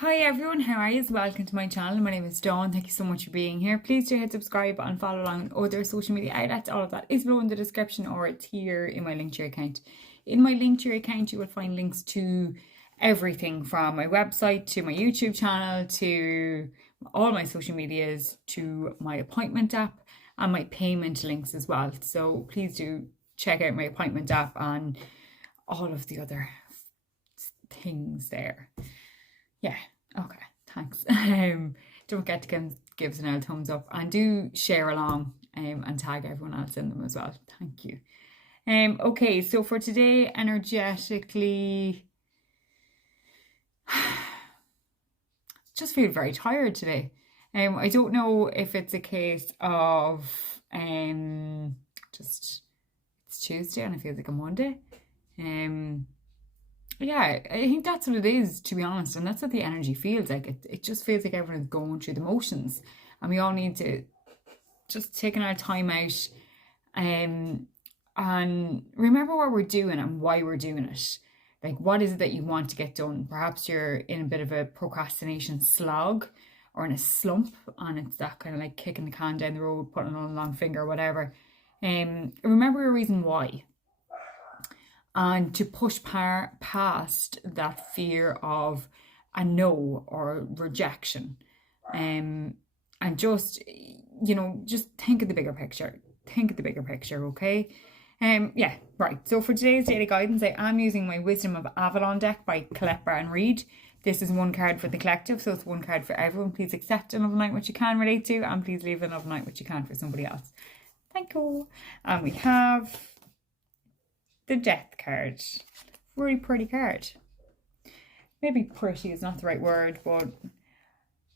Hi everyone, how are you? Welcome to my channel. My name is Dawn. Thank you so much for being here. Please do hit subscribe and follow along on other social media outlets. All of that is below in the description or it's here in my Linktree account. In my Linktree account, you will find links to everything from my website to my YouTube channel to all my social medias to my appointment app and my payment links as well. So please do check out my appointment app and all of the other things there. Yeah, okay, thanks. Don't forget to give us an thumbs up and do share along and tag everyone else in them as well. Thank you. Okay, so for today, energetically, just feel very tired today. I don't know if it's a case of just it's Tuesday and it feels like a Monday. Yeah, I think that's what it is, to be honest, and that's what the energy feels like. It just feels like everyone's going through the motions, and we all need to just taking our time out, and remember what we're doing and why we're doing it. Like, what is it that you want to get done? Perhaps you're in a bit of a procrastination slog or in a slump, and it's that kind of like kicking the can down the road, putting on a long finger, or whatever. Remember your reason why, and to push past that fear of a no or rejection, and just just think of the bigger picture. Think of the bigger picture, okay? Yeah, right. So for today's daily guidance, I am using my Wisdom of Avalon deck by Colette Baron Reid. This is one card for the collective, so it's one card for everyone. Please accept another night which you can relate to, and please leave another night which you can for somebody else. Thank you. And we have the Death card. Really pretty card. Maybe pretty is not the right word, but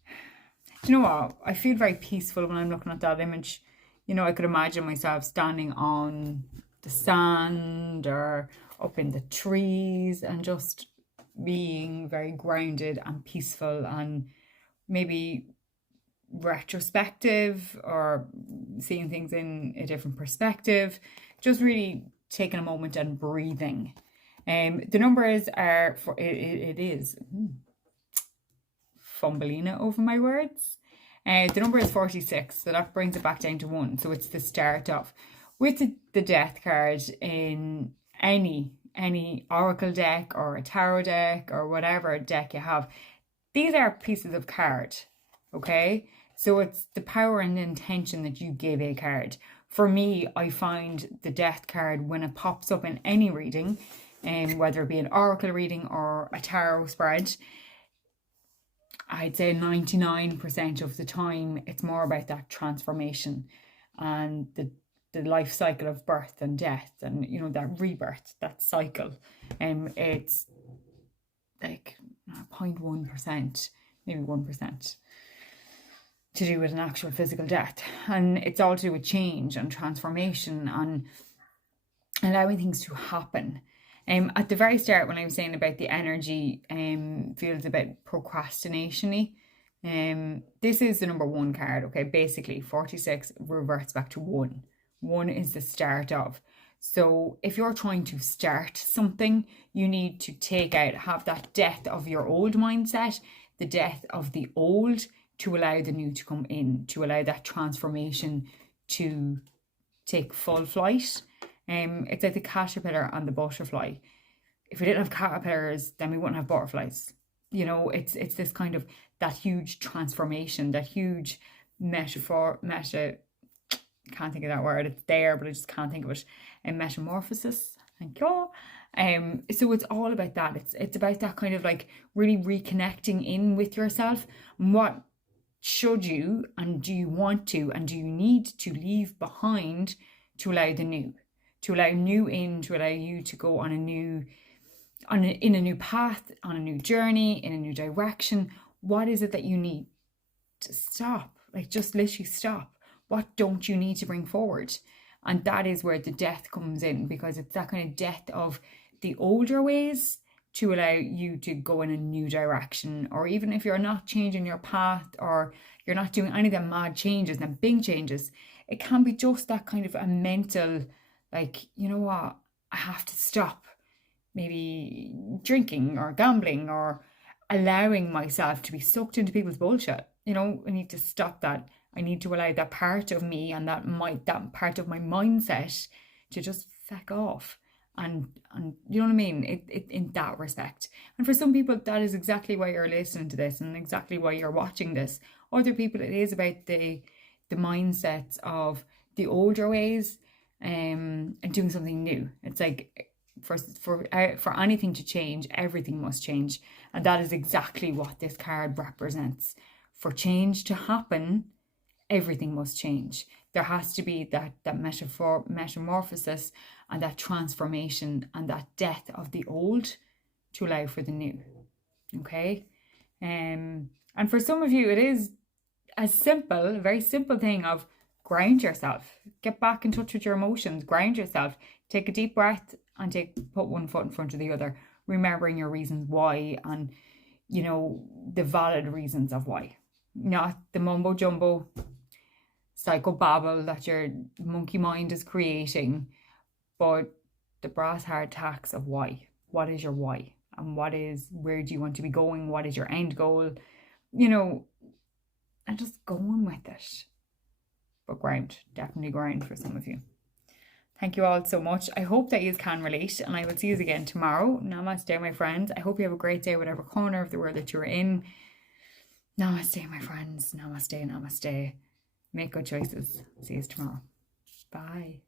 do you know what? I feel very peaceful when I'm looking at that image. You know, I could imagine myself standing on the sand or up in the trees and just being very grounded and peaceful and maybe retrospective or seeing things in a different perspective. Just really taking a moment and breathing. The numbers are for it is fumbling over my words. The number is 46, so that brings it back down to 1. So it's the start of. With the Death card in any oracle deck or a tarot deck or whatever deck you have, these are pieces of card, okay? So it's the power and the intention that you give a card. For me, I find the Death card when it pops up in any reading, whether it be an oracle reading or a tarot spread, I'd say 99% of the time it's more about that transformation and the life cycle of birth and death and, you know, that rebirth, that cycle. It's like 0.1%, maybe 1%. to do with an actual physical death. And it's all to do with change and transformation and allowing things to happen. At the very start, when I was saying about the energy feels a bit procrastination-y, this is the number 1 card, okay? Basically, 46 reverts back to 1. 1 is the start of. So if you're trying to start something, you need to have that death of your old mindset, the death of the old, to allow the new to come in, to allow that transformation to take full flight. It's like the caterpillar and the butterfly. If we didn't have caterpillars, then we wouldn't have butterflies. You know, it's this kind of that huge transformation, that huge can't think of that word. It's there, but I just can't think of it. And metamorphosis. Thank you. So it's all about that. It's about that kind of like really reconnecting in with yourself. What should you and do you want to and do you need to leave behind to allow the new, to allow new in, to allow you to go on in a new path, on a new journey, in a new direction? What is it that you need to stop? Like, just literally stop. What don't you need to bring forward? And that is where the death comes in, because it's that kind of death of the older ways to allow you to go in a new direction. Or even if you're not changing your path or you're not doing any of the mad changes and big changes, it can be just that kind of a mental, like, you know what, I have to stop maybe drinking or gambling, or allowing myself to be sucked into people's bullshit. You know, I need to stop that. I need to allow that part of me and that part of my mindset to just feck off. And you know what I mean? It in that respect. And for some people, that is exactly why you're listening to this and exactly why you're watching this. Other people, it is about the mindsets of the older ways, and doing something new. It's like for anything to change, everything must change, and that is exactly what this card represents. For change to happen, everything must change. There has to be that metamorphosis and that transformation and that death of the old to allow for the new. Okay, and for some of you, it is a very simple thing of ground yourself, get back in touch with your emotions, ground yourself, take a deep breath and put one foot in front of the other, remembering your reasons why, and you know, the valid reasons of why, not the mumbo jumbo psychobabble that your monkey mind is creating, but the brass hard tacks of why. What is your why? And where do you want to be going? What is your end goal? You know, and just go on with it. But ground, definitely ground for some of you. Thank you all so much. I hope that you can relate, and I will see you again tomorrow. Namaste, my friends. I hope you have a great day, whatever corner of the world that you're in. Namaste, my friends. Namaste, namaste. Make good choices. See you tomorrow. Bye.